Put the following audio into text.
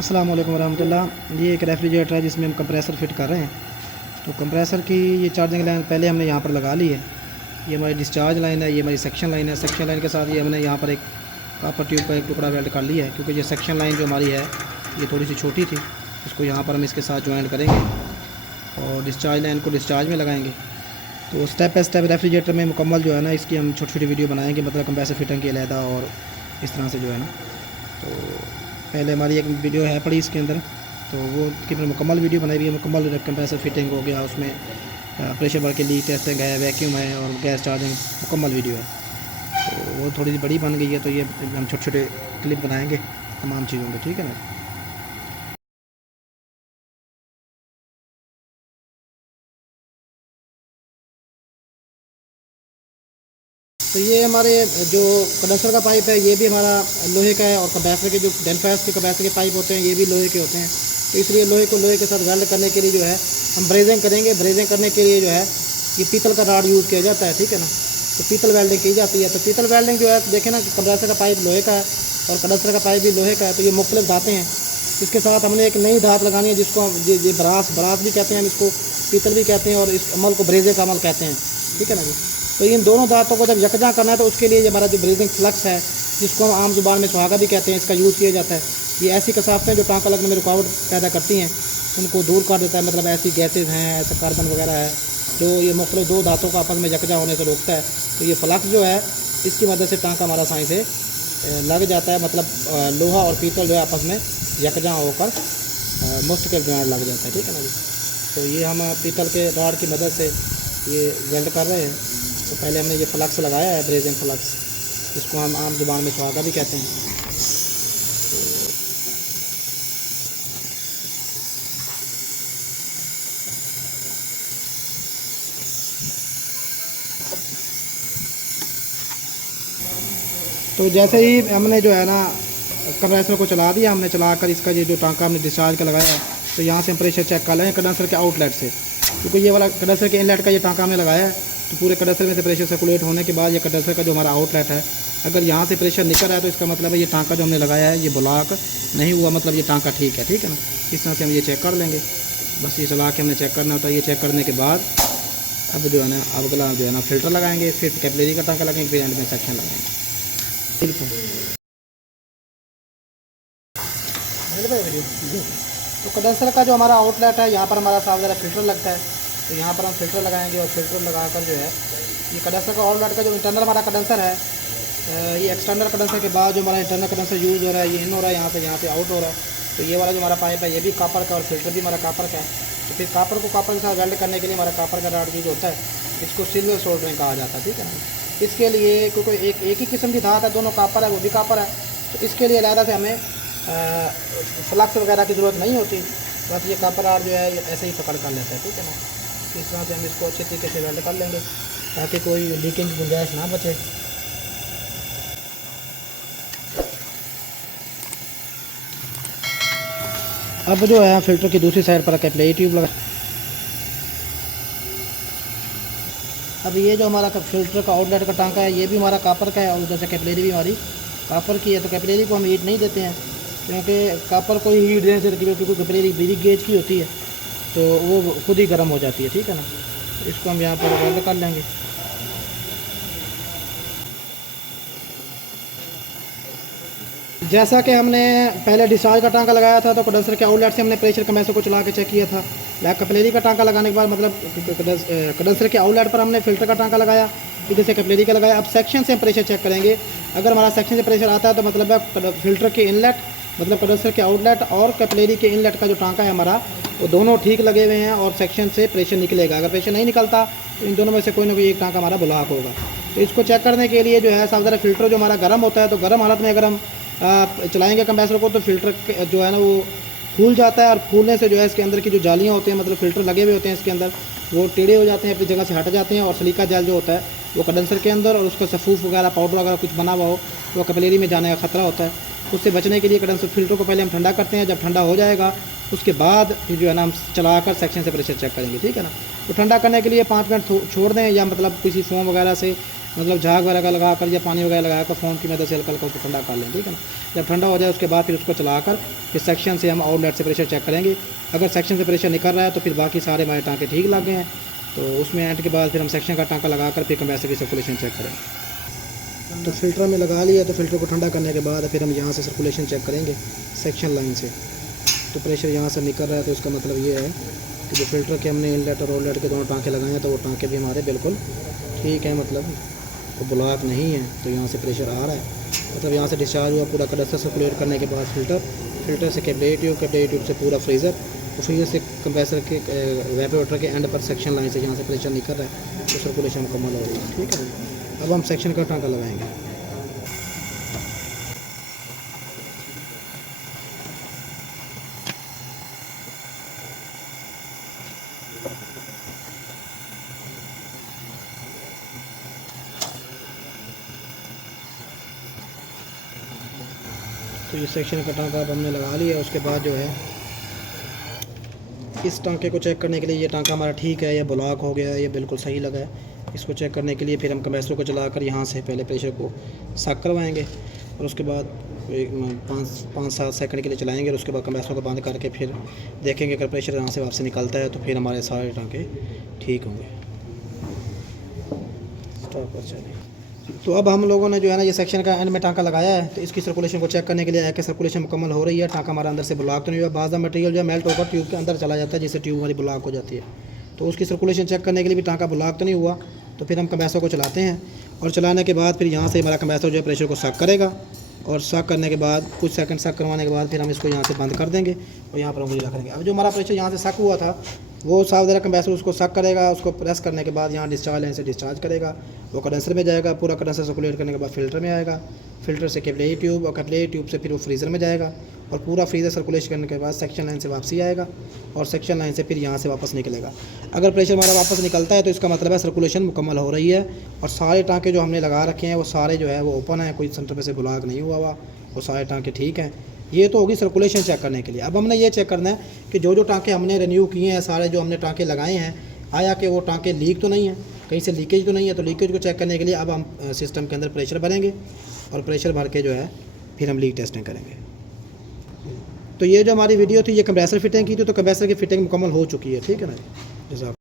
अस्सलाम वालेकुम रहमतुल्लाह। ये एक रेफ्रिजरेटर है जिसमें हम कंप्रेसर फ़िट कर रहे हैं। तो कंप्रेसर की ये चार्जिंग लाइन पहले हमने यहाँ पर लगा ली है। ये हमारी डिस्चार्ज लाइन है, ये हमारी सेक्शन लाइन है। सेक्शन लाइन के साथ ये हमने यहाँ पर एक कॉपर ट्यूब का एक टुकड़ा वेल्ड कर लिया है, क्योंकि ये सेक्शन लाइन जो हमारी है ये थोड़ी सी छोटी थी। इसको यहाँ पर हम इसके साथ ज्वाइंट करेंगे और डिस्चार्ज लाइन को डिस्चार्ज में लगाएंगे। तो स्टेप बाई स्टेप रेफ्रिजरेटर में मुकम्मल जो है ना, इसकी हम छोटी छोटी वीडियो बनाएंगे, मतलब कंप्रेसर फिटिंग की अलहदा और इस तरह से जो है ना। तो पहले हमारी एक वीडियो है पड़ी इसके अंदर, तो वो की मुकम्मल वीडियो बनाई हुई है। मुकम्मल कंप्रेसर फिटिंग हो गया, उसमें प्रेशर भर के लीक टेस्टिंग है, वैक्यूम है और गैस चार्जिंग मुकम्मल वीडियो है। तो वो थोड़ी सी बड़ी बन गई है, तो ये हम छोटे छोटे क्लिप बनाएंगे तमाम चीज़ों के, ठीक है ना। तो ये हमारे जो कंडेंसर का पाइप है ये भी हमारा लोहे का है, और कंप्रेसर के जो डेनफास्ट के कंप्रेसर के पाइप होते हैं ये भी लोहे के होते हैं। तो इसलिए लोहे को लोहे के साथ वेल्ड करने के लिए जो है हम ब्रेजिंग करेंगे। ब्रेजिंग करने के लिए जो है ये पीतल का राड यूज़ किया जाता है, ठीक है ना। तो पीतल वेल्डिंग की जाती है। तो पीतल वेल्डिंग जो है, देखें ना कि कंप्रेसर का पाइप लोहे का है और कंडेंसर का पाइप भी लोहे का है। तो ये मुख्तलिफ धातें हैं। इसके साथ हमने एक नई धात लगानी है जिसको ये ब्रास भी कहते हैं, हम इसको पीतल भी कहते हैं, और इस अमल को ब्रेजिंग का अमल कहते हैं, ठीक है ना जी। तो इन दोनों धातों को जब यकजा करना है तो उसके लिए हमारा जो ब्रीदिंग फ्लक्स है, जिसको हम आम जुबान में सुहागा भी कहते हैं, इसका यूज़ किया जाता है। ये ऐसी कसाफतें जो टाँका लगने में रुकावट पैदा करती हैं उनको दूर कर देता है। मतलब ऐसी गैसेज हैं, ऐसा कार्बन वगैरह है जो ये मुख्तलिफ दो धातों का आपस में यकजा होने से रोकता है। तो ये फ्लक्स जो है इसकी मदद से टाँका हमारा साई से लग जाता है। मतलब लोहा और पीतल जो है आपस में यकजा होकर मुस्तकिल जोड़ लग जाता है, ठीक है ना जी। तो ये हम पीतल के राड की मदद से ये वेल्ड कर रहे हैं। तो पहले हमने ये फ्लक्स लगाया है, ब्रेजिंग फ्लक्स, जिसको हम आम जुबान में सुहागा भी कहते हैं। तो जैसे ही हमने जो है ना कंप्रेसर को चला दिया, हमने चलाकर इसका ये जो टांका हमने डिस्चार्ज का लगाया है, तो यहाँ से हम प्रेशर चेक कर लेंगे कंडेंसर के आउटलेट से, क्योंकि ये वाला कंडेंसर के इनलेट का ये टांका हमने लगाया है। तो पूरे कंडेंसर में से प्रेशर सर्कुलेट होने के बाद ये कंडेंसर का जो हमारा आउटलेट है, अगर यहाँ से प्रेशर निकल रहा है तो इसका मतलब है ये टांका जो हमने लगाया है ये ब्लॉक नहीं हुआ, मतलब ये टांका ठीक है, ठीक है ना। इस तरह से हम ये चेक कर लेंगे। बस ये चला के हमने चेक करना होता है। ये चेक करने के बाद अब जो है ना, अब अगला जो है ना फिल्टर लगाएंगे, फिर कैपिलरी का टांका लगाएंगे, फिर एंड में सेक्शन लगाएंगे। तो कंडेंसर का जो हमारा आउटलेट है, यहाँ पर हमारा साफ ज़रा फिल्टर लगता है। तो यहाँ पर हम फिल्टर लगाएंगे और फिल्टर लगाकर जो है ये कंडेंसर का आउटलेट का जो इंटरनल हमारा कंडेंसर है, ये एक्सटर्नल कंडेंसर के बाद जो हमारा इंटरनल कंडेंसर यूज़ हो रहा है, ये इन हो रहा है, यहाँ से आउट हो रहा है। तो ये वाला जो हमारा पाइप है ये भी कॉपर का और फिल्टर भी हमारा कॉपर का है। तो फिर कॉपर को कॉपर के साथ वेल्ड करने के लिए हमारा कॉपर का राड यूज होता है, इसको सिल्वर सोल्डरिंग कहा जाता है, ठीक है ना। इसके लिए क्योंकि एक ही किस्म की धात है, दोनों कॉपर है, वो भी कॉपर है, तो इसके लिए अलहदा से हमें फ्लक्स वगैरह की ज़रूरत नहीं होती। बस ये कॉपर राड जो है ऐसे ही पकड़ कर लेता है, ठीक है ना। इस तरह से हम इसको अच्छे तरीके से वेल्ड कर लेंगे ताकि कोई लीकेज गुंजाइश ना बचे। अब जो है फिल्टर की दूसरी साइड पर कैपिलरी ट्यूब लगा। अब ये जो हमारा फिल्टर का आउटलेट का टांका है ये भी हमारा कॉपर का है, और उधर से कैपिलरी भी हमारी कॉपर की है। तो कैपिलरी को हम हीट नहीं देते हैं, क्योंकि कॉपर को ही हीट देने से क्योंकि कैपिलरी बिजली गेज की होती है, तो वो खुद ही गर्म हो जाती है, ठीक है ना। इसको हम यहाँ पर वेल्ड कर लेंगे। जैसा कि हमने पहले डिस्चार्ज का टांका लगाया था, तो कंडेंसर के आउटलेट से हमने प्रेशर कंप्रेसर को चला के चेक किया था। कैपिलरी का टांका लगाने के बाद मतलब कंडेंसर के आउटलेट पर हमने फिल्टर का टांका लगाया, इधर से कैपिलरी का लगाया। अब सेक्शन से हम प्रेशर चेक करेंगे। अगर हमारा सेक्शन से प्रेशर आता है तो मतलब है फिल्टर के इनलेट, मतलब कंडेंसर के आउटलेट और कैपिलरी के इनलेट का जो टांका है हमारा, वो दोनों ठीक लगे हुए हैं और सेक्शन से प्रेशर निकलेगा। अगर प्रेशर नहीं निकलता तो इन दोनों में से कोई ना कोई एक टांका हमारा ब्लॉक होगा। तो इसको चेक करने के लिए जो है साफ ज़रा फिल्टर जो हमारा गर्म होता है, तो गर्म हालत में अगर हम चलाएंगे कंप्रेसर को तो फिल्टर जो है ना वो फूल जाता है, और फूलने से जो है इसके अंदर की जो जालियाँ होती हैं, मतलब फिल्टर लगे हुए होते हैं इसके अंदर, वो टेढ़े हो जाते हैं, अपनी जगह से हट जाते हैं, और सलीका जेल जो होता है वो कंडेंसर के अंदर, और उसका सफूफ वगैरह पाउडर वगैरह कुछ बना हुआ हो तो कैपिलरी में जाने का खतरा होता है। उससे बचने के लिए कंडेंसर फिल्टर को पहले हम ठंडा करते हैं। जब ठंडा हो जाएगा उसके बाद फिर जो है ना हम चलाकर सेक्शन से प्रेशर चेक करेंगे, ठीक है ना। तो ठंडा करने के लिए 5 मिनट छोड़ दें, या मतलब किसी फोम वगैरह से मतलब झाग वगैरह लगा कर या पानी वगैरह लगा कर फ़ोन की मदद से हल्का हल्का उसको ठंडा कर लें, ठीक है ना। जब ठंडा हो जाए उसके बाद फिर उसको चलाकर फिर सेक्शन से हम आउटलेट से प्रेशर चेक करेंगे। अगर सेक्शन से प्रेशर निकल रहा है तो फिर बाकी सारे हमारे टाँके ठीक लग गए हैं, तो उसमें एंड के बाद फिर हम सेक्शन का टाँका लगाकर फिर कंप्रेसर की सर्कुलेशन चेक करेंगे। तो फ़िल्टर में लगा लिया, तो फ़िल्टर को ठंडा करने के बाद फिर हम यहाँ से सर्कुलेशन चेक करेंगे सेक्शन लाइन से। तो प्रेशर यहाँ से निकल रहा है, तो इसका मतलब ये है कि जो फ़िल्टर के हमने इनलेट और आउटलेट के दोनों टाँके लगाए हैं तो वो टाँके भी हमारे बिल्कुल ठीक है, मतलब वो ब्लॉक नहीं है। तो यहाँ से प्रेशर आ रहा है, मतलब यहाँ से डिस्चार्ज हुआ पूरा कंडेंसर सर्कुलेट करने के बाद फ़िल्टर से कैविटी ट्यूब से पूरा फ्रीज़र, तो फ्रीज़र से कंप्रेसर के वेपोरेटर के एंड पर सेक्शन लाइन से यहाँ से प्रेशर निकल रहा है, तो सर्कुलेशन मुकम्मल हो रही है, ठीक है। अब हम सेक्शन का टाँका लगाएंगे। तो ये सेक्शन का टाँका अब हमने लगा लिया। उसके बाद जो है इस टाँके को चेक करने के लिए, ये टाँका हमारा ठीक है या ब्लॉक हो गया है, ये बिल्कुल सही लगा है, इसको चेक करने के लिए फिर हम कंप्रेसर को चलाकर यहाँ से पहले प्रेशर को सक करवाएंगे और उसके बाद 5-7 सेकंड के लिए चलाएंगे और उसके बाद कंप्रेसर को बंद करके फिर देखेंगे अगर प्रेशर यहाँ से वापस निकलता है तो फिर हमारे सारे टाँके ठीक होंगे। स्टॉप पर चलिए। तो अब हम लोगों ने जो है ना ये सेक्शन का एंड में टाँका लगाया है, तो इसकी सर्कुलेशन को चेक करने के लिए है कि सर्कुलेशन मुकम्मल हो रही है, टाँका हमारा अंदर से ब्लॉक तो नहीं हुआ। बाज़ मटेरियल जो है मेल्ट होकर ट्यूब के अंदर चला जाता है, जिससे ट्यूब हमारी ब्लॉक हो जाती है। तो उसकी सर्कुलेशन चेक करने के लिए भी टाँका ब्लॉक तो नहीं हुआ, तो फिर हम कंप्रेसर को चलाते हैं और चलाने के बाद फिर यहाँ से हमारा कंप्रेसर जो है प्रेशर को सक करेगा और सक करने के बाद कुछ सेकंड सक करवाने के बाद फिर हम इसको यहाँ से बंद कर देंगे और यहाँ पर उंगली रख देंगे। अब जो हमारा प्रेशर यहाँ से सक हुआ था वो साफ ज़रा कंप्रेसर उसको सक करेगा, उसको प्रेस करने के बाद यहाँ डिस्चार्ज लाइन से डिस्चार्ज करेगा, वो कंडेंसर में जाएगा, पूरा कंडेंसर सर्कुलेट करने के बाद फ़िल्टर में आएगा, फ़िल्टर से कैविटी ट्यूब और कैविटी ट्यूब से फिर वो फ्रीज़र में जाएगा और पूरा फ्रीज़र सर्कुलेट करने के बाद सेक्शन लाइन से वापसी आएगा और सेक्शन लाइन से फिर यहाँ से वापस निकलेगा। अगर प्रेशर हमारा वापस निकलता है तो इसका मतलब है सर्कुलेशन मुकम्मल हो रही है और सारे टाँके जो हमने लगा रखे हैं वो सारे जो है वो ओपन है, कोई सेंटर पे से ब्लॉक नहीं हुआ हुआ, वो सारे टाँके ठीक हैं। ये तो होगी सर्कुलेशन चेक करने के लिए। अब हमने ये चेक करना है कि जो जो टाँके हमने रिन्यू किए हैं, सारे जो हमने टाँके लगाए हैं, आया कि वो टाँके लीक तो नहीं है, कहीं से लीकेज तो नहीं है। तो लीकेज को चेक करने के लिए अब हम सिस्टम के अंदर प्रेशर भरेंगे और प्रेशर भर के जो है फिर हम लीक टेस्टिंग करेंगे। तो ये जो हमारी वीडियो थी ये कंप्रेसर फिटिंग की थी, तो कंप्रेसर की फिटिंग मुकम्मल हो चुकी है, ठीक है ना। जज़ाक